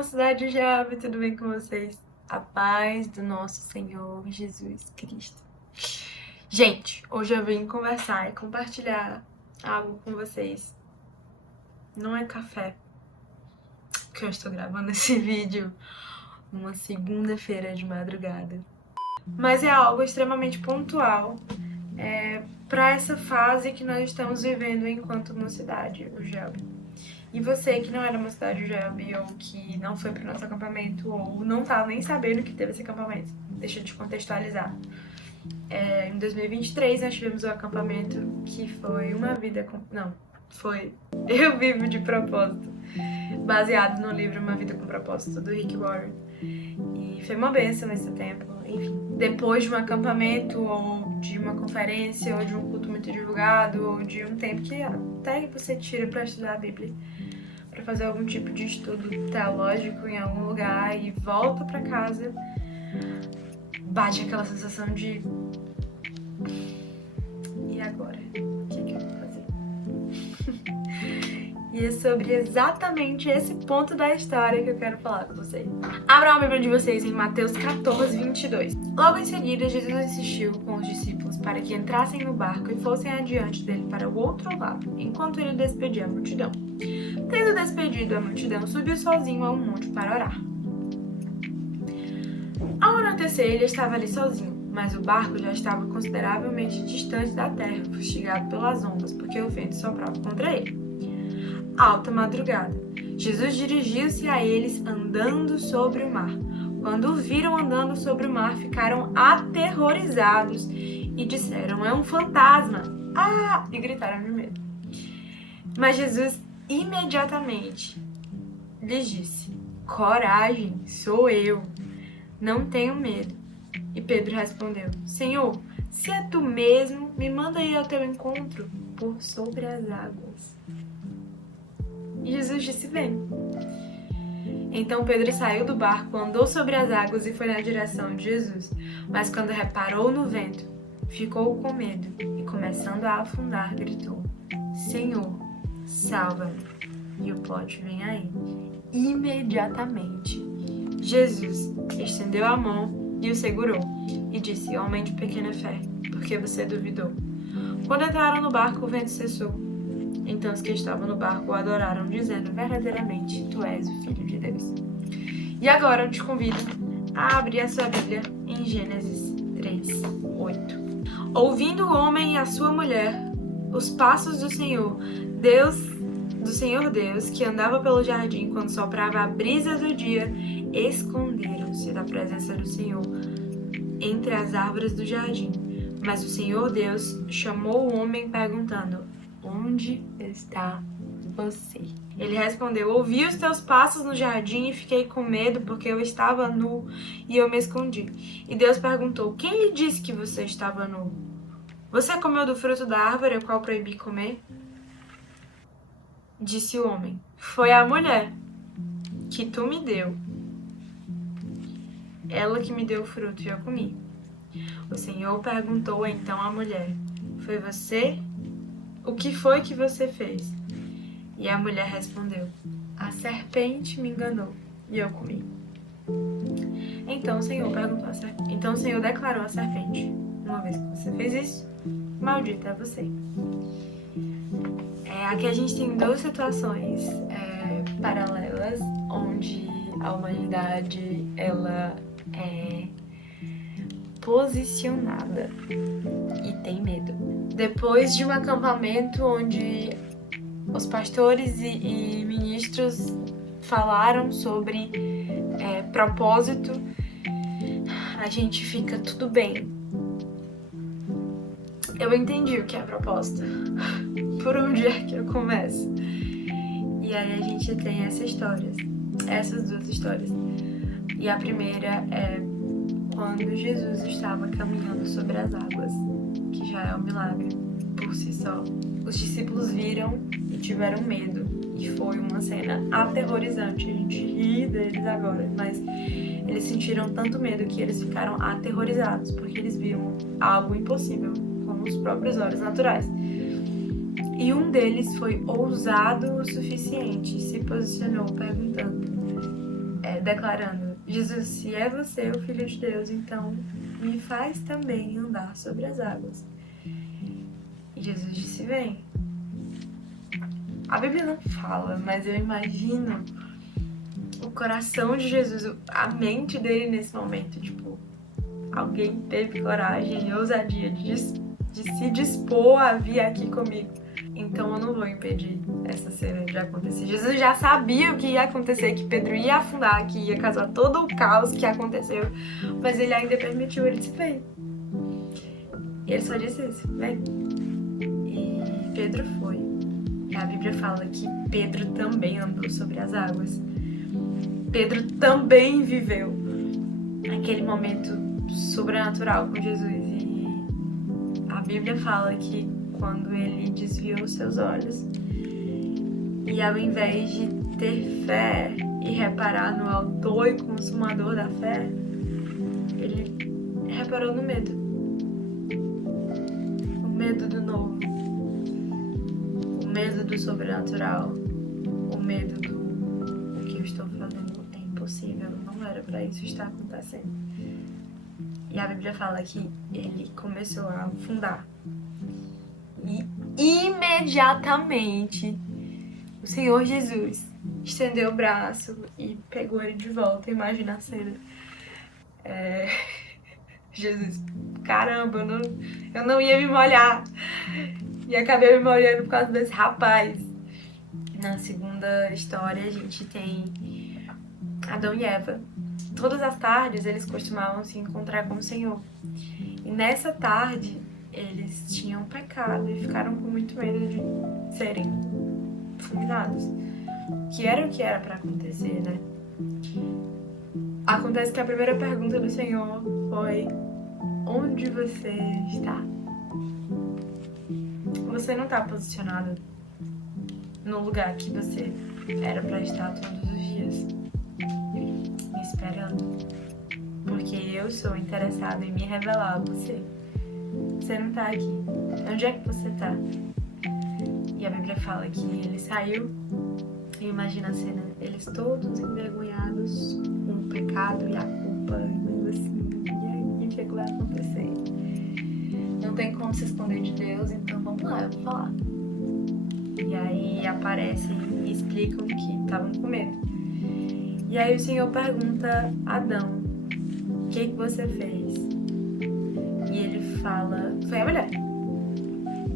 Mocidade Jovem, tudo bem com vocês? A paz do nosso Senhor Jesus Cristo. Gente, hoje eu vim conversar e compartilhar algo com vocês. Não é café, porque eu estou gravando esse vídeo numa segunda-feira de madrugada. Mas é algo extremamente pontual para essa fase que nós estamos vivendo enquanto Mocidade Jovem. E você que não é da Mocidade Jovem, ou que não foi pro nosso acampamento, ou não tá nem sabendo que teve esse acampamento, deixa eu te contextualizar. Em 2023 nós tivemos o acampamento que foi uma vida com... Não, foi Eu Vivo de Propósito, baseado no livro Uma Vida com Propósito, do Rick Warren. E foi uma bênção nesse tempo, enfim. Depois de um acampamento, ou de uma conferência, ou de um culto muito divulgado, ou de um tempo que até você tira pra estudar a Bíblia, pra fazer algum tipo de estudo teológico em algum lugar e volta pra casa, bate aquela sensação de... E agora? O que eu vou fazer? E é sobre exatamente esse ponto da história que eu quero falar com vocês. Abram a Bíblia de vocês em Mateus 14, 22. Logo em seguida, Jesus insistiu com os discípulos para que entrassem no barco e fossem adiante dele para o outro lado, enquanto ele despedia a multidão. Tendo despedido a multidão, subiu sozinho a um monte para orar. Ao anoitecer, ele estava ali sozinho, mas o barco já estava consideravelmente distante da terra, fustigado pelas ondas, porque o vento soprava contra ele. Alta madrugada, Jesus dirigiu-se a eles andando sobre o mar. Quando o viram andando sobre o mar, ficaram aterrorizados e disseram: "É um fantasma!" E gritaram de medo. Mas Jesus imediatamente lhes disse: "Coragem, sou eu, não tenho medo." E Pedro respondeu: "Senhor, se é tu mesmo, me manda ir ao teu encontro por sobre as águas." E Jesus disse: "Vem." Então Pedro saiu do barco, andou sobre as águas e foi na direção de Jesus. Mas quando reparou no vento, ficou com medo e, começando a afundar, gritou: "Senhor, salva-me." E o plot vem aí. Imediatamente, Jesus estendeu a mão e o segurou e disse: "Homem de pequena fé, por que você duvidou?" Quando entraram no barco, o vento cessou. Então os que estavam no barco o adoraram, dizendo: "Verdadeiramente, tu és o Filho de Deus." E agora eu te convido a abrir a sua Bíblia em Gênesis 3, 8. Ouvindo o homem e a sua mulher os passos do Senhor Deus, que andava pelo jardim quando soprava a brisa do dia, esconderam-se da presença do Senhor entre as árvores do jardim. Mas o Senhor Deus chamou o homem perguntando: "Onde está você?" Ele respondeu: "Ouvi os teus passos no jardim e fiquei com medo porque eu estava nu e eu me escondi." E Deus perguntou: "Quem lhe disse que você estava nu? Você comeu do fruto da árvore a qual proibi comer?" Disse o homem: "Foi a mulher que tu me deu. Ela que me deu o fruto e eu comi." O Senhor perguntou então à mulher: "Foi você? O que foi que você fez?" E a mulher respondeu: "A serpente me enganou e eu comi." Então o Senhor declarou à serpente: "Uma vez que você fez isso, maldita é você." Aqui a gente tem duas situações paralelas, onde a humanidade ela é posicionada e tem medo. Depois de um acampamento onde os pastores e ministros falaram sobre propósito, a gente fica tudo bem. Eu entendi o que é propósito. Por onde é que eu começo? E aí a gente tem essas duas histórias. E a primeira é quando Jesus estava caminhando sobre as águas, que já é um milagre por si só. Os discípulos viram e tiveram medo, e foi uma cena aterrorizante. A gente ri deles agora, mas eles sentiram tanto medo que eles ficaram aterrorizados, porque eles viram algo impossível com os próprios olhos naturais. E um deles foi ousado o suficiente e se posicionou perguntando: declarando: Jesus, se é você o Filho de Deus, então me faz também andar sobre as águas. E Jesus disse: vem. A Bíblia não fala, mas eu imagino o coração de Jesus, a mente dele nesse momento, tipo, alguém teve coragem e ousadia de se dispor a vir aqui comigo. Então eu não vou impedir essa cena de acontecer. Jesus já sabia o que ia acontecer, que Pedro ia afundar, que ia causar todo o caos que aconteceu, mas ele ainda permitiu, ele disse: vem. E ele só disse isso: vem. E Pedro foi. E a Bíblia fala que Pedro também andou sobre as águas. Pedro também viveu aquele momento sobrenatural com Jesus. E a Bíblia fala que quando ele desviou seus olhos e ao invés de ter fé e reparar no autor e consumador da fé, ele reparou no medo. O medo do novo. O medo do sobrenatural. O medo do o que eu estou fazendo é impossível. Não era para isso estar acontecendo. E a Bíblia fala que ele começou a afundar. E imediatamente o Senhor Jesus estendeu o braço e pegou ele de volta. Imagina a cena. Jesus, caramba, eu não ia me molhar. E acabei me molhando por causa desse rapaz. Na segunda história a gente tem Adão e Eva. Todas as tardes eles costumavam se encontrar com o Senhor. E nessa tarde eles tinham pecado e ficaram com muito medo de serem fulminados. Que era o que era para acontecer, né? Acontece que a primeira pergunta do Senhor foi: onde você está? Você não está posicionado no lugar que você era para estar todos os dias, me esperando, porque eu sou interessada em me revelar a você. Você não tá aqui. Onde é que você tá? E a Bíblia fala que ele saiu e imagina a cena, eles todos envergonhados com o pecado e a culpa, mas assim, e aí, o que é que vai acontecer? Não tem como se esconder de Deus, então vamos lá, eu vou falar. E aí aparecem e explicam que estavam com medo. E aí o Senhor pergunta a Adão: o que você fez? E ele fala: foi a mulher.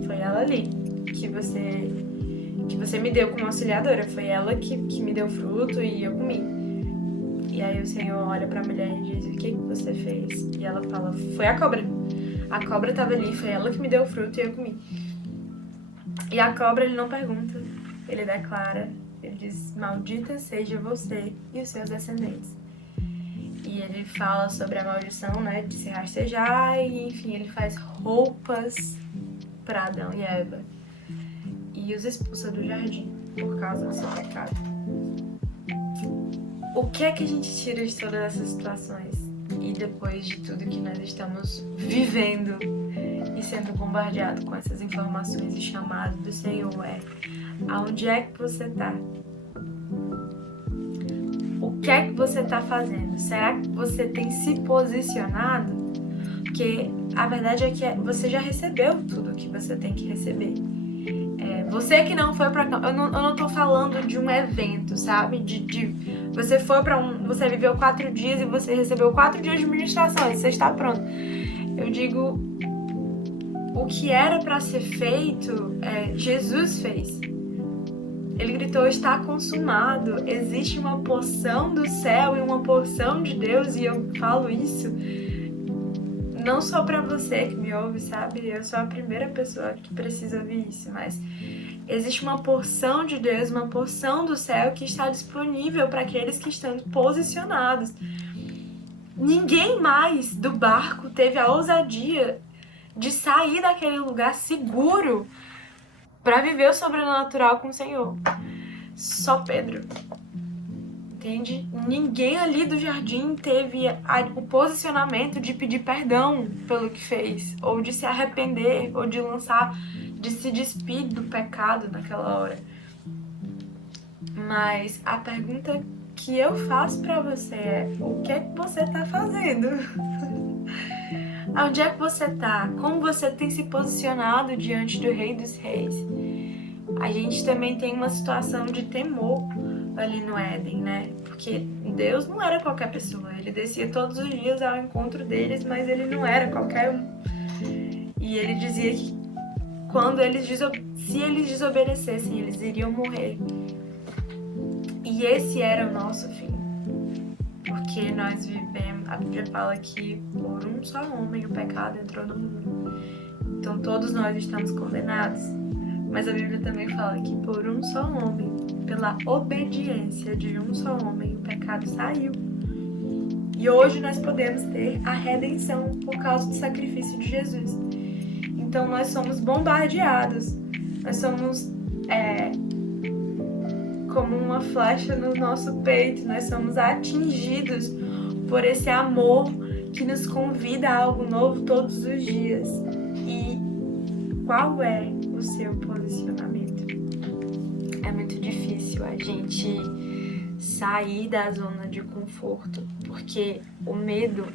Foi ela ali que você me deu como auxiliadora. Foi ela que me deu fruto e eu comi. E aí o Senhor olha pra mulher e diz: o que você fez? E ela fala: foi a cobra. A cobra estava ali, foi ela que me deu o fruto e eu comi. E a cobra, ele não pergunta, ele declara, ele diz: maldita seja você e os seus descendentes. E ele fala sobre a maldição, né, de se rastejar, e enfim, ele faz roupas para Adão e Eva e os expulsa do jardim por causa do seu pecado. O que é que a gente tira de todas essas situações? E depois de tudo que nós estamos vivendo e sendo bombardeado com essas informações e chamados do Senhor, aonde é que você tá? O que é que você tá fazendo? Será que você tem se posicionado? Porque a verdade é que você já recebeu tudo que você tem que receber. Você que não foi pra campo, eu não tô falando de um evento, sabe? Você foi pra você viveu 4 dias e você recebeu 4 dias de ministração e você está pronto. Eu digo, o que era pra ser feito, Jesus fez. Ele gritou: está consumado. Existe uma porção do céu e uma porção de Deus, e eu falo isso não só pra você que me ouve, sabe? Eu sou a primeira pessoa que precisa ouvir isso, mas existe uma porção de Deus, uma porção do céu que está disponível para aqueles que estão posicionados. Ninguém mais do barco teve a ousadia de sair daquele lugar seguro para viver o sobrenatural com o Senhor. Só Pedro. Entende? Ninguém ali do jardim teve o posicionamento de pedir perdão pelo que fez, ou de se arrepender, ou de se despir do pecado naquela hora. Mas a pergunta que eu faço pra você é o que é que você tá fazendo? Onde é que você tá? Como você tem se posicionado diante do Rei dos Reis? A gente também tem uma situação de temor ali no Éden, né? Porque Deus não era qualquer pessoa. Ele descia todos os dias ao encontro deles, mas ele não era qualquer um. E ele dizia que quando se eles desobedecessem, eles iriam morrer. E esse era o nosso fim. Porque nós vivemos, a Bíblia fala que por um só homem o pecado entrou no mundo. Então todos nós estamos condenados. Mas a Bíblia também fala que por um só homem, pela obediência de um só homem, o pecado saiu. E hoje nós podemos ter a redenção por causa do sacrifício de Jesus. Então nós somos bombardeados, nós somos como uma flecha no nosso peito, nós somos atingidos por esse amor que nos convida a algo novo todos os dias. E qual é o seu posicionamento? É muito difícil a gente sair da zona de conforto, porque o medo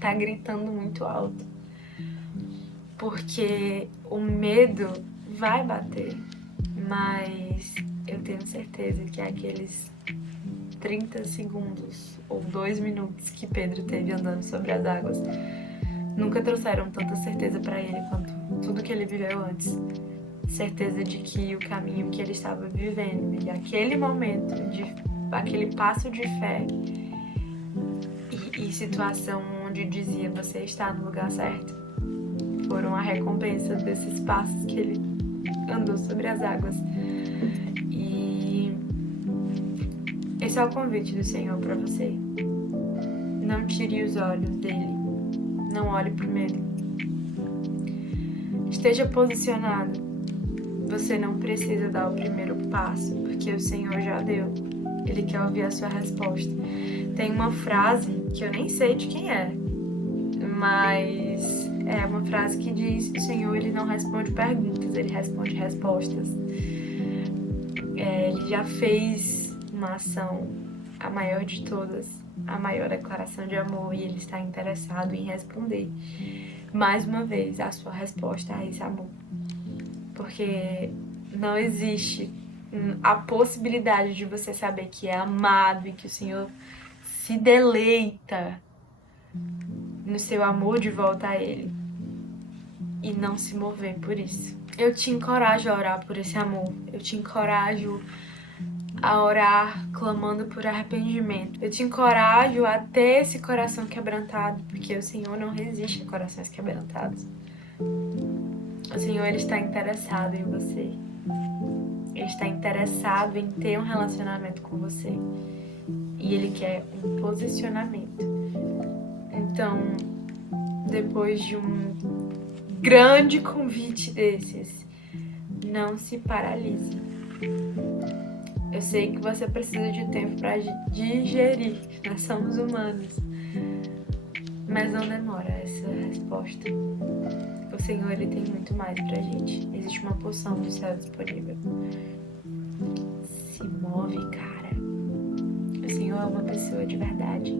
tá gritando muito alto. Porque o medo vai bater, mas eu tenho certeza que aqueles 30 segundos ou 2 minutos que Pedro teve andando sobre as águas nunca trouxeram tanta certeza para ele quanto tudo que ele viveu antes. Certeza de que o caminho que ele estava vivendo e aquele momento, aquele passo de fé e situação onde dizia você está no lugar certo, foram a recompensa desses passos que ele andou sobre as águas. E esse é o convite do Senhor para você. Não tire os olhos dele. Não olhe pro medo. Esteja posicionado. Você não precisa dar o primeiro passo, porque o Senhor já deu. Ele quer ouvir a sua resposta. Tem uma frase que eu nem sei de quem é, mas é uma frase que diz: o Senhor, ele não responde perguntas, ele responde respostas. Ele já fez uma ação, a maior de todas, a maior declaração de amor, e ele está interessado em responder mais uma vez a sua resposta a esse amor. Porque não existe a possibilidade de você saber que é amado e que o Senhor se deleita no seu amor de volta a Ele e não se mover por isso. Eu te encorajo a orar por esse amor. Eu te encorajo a orar clamando por arrependimento. Eu te encorajo a ter esse coração quebrantado, porque o Senhor não resiste a corações quebrantados. O Senhor, ele está interessado em você. Ele está interessado em ter um relacionamento com você. E ele quer um posicionamento. Então, depois de um grande convite desses, não se paralise. Eu sei que você precisa de tempo para digerir. Nós somos humanos. Mas não demora essa resposta. O Senhor, ele tem muito mais pra gente. Existe uma porção do céu disponível. Se move, cara. O Senhor é uma pessoa de verdade.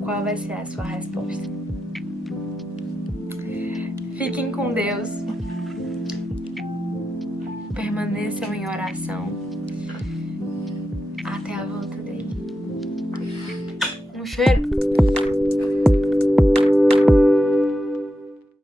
Qual vai ser a sua resposta? Fiquem com Deus. Permaneçam em oração até a volta dele. Um cheiro.